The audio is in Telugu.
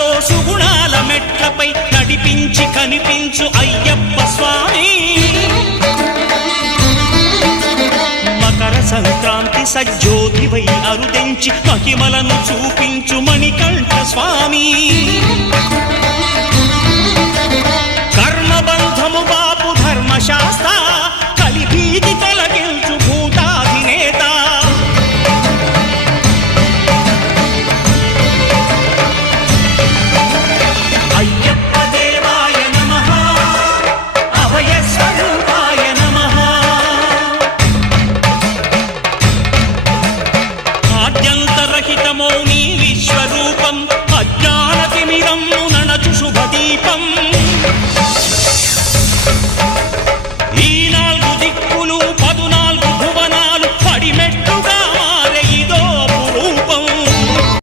సుఖాలతో సుగుణాల మెట్లపై నడిపించి కనిపించు అయ్యప్ప స్వామి. మకర సంక్రాంతి సజ్జోతివై అరుదెంచి మహిమలను చూపించు మణికంఠ స్వామి. కర్మబంధము బాపు ధర్మశాస్త్ర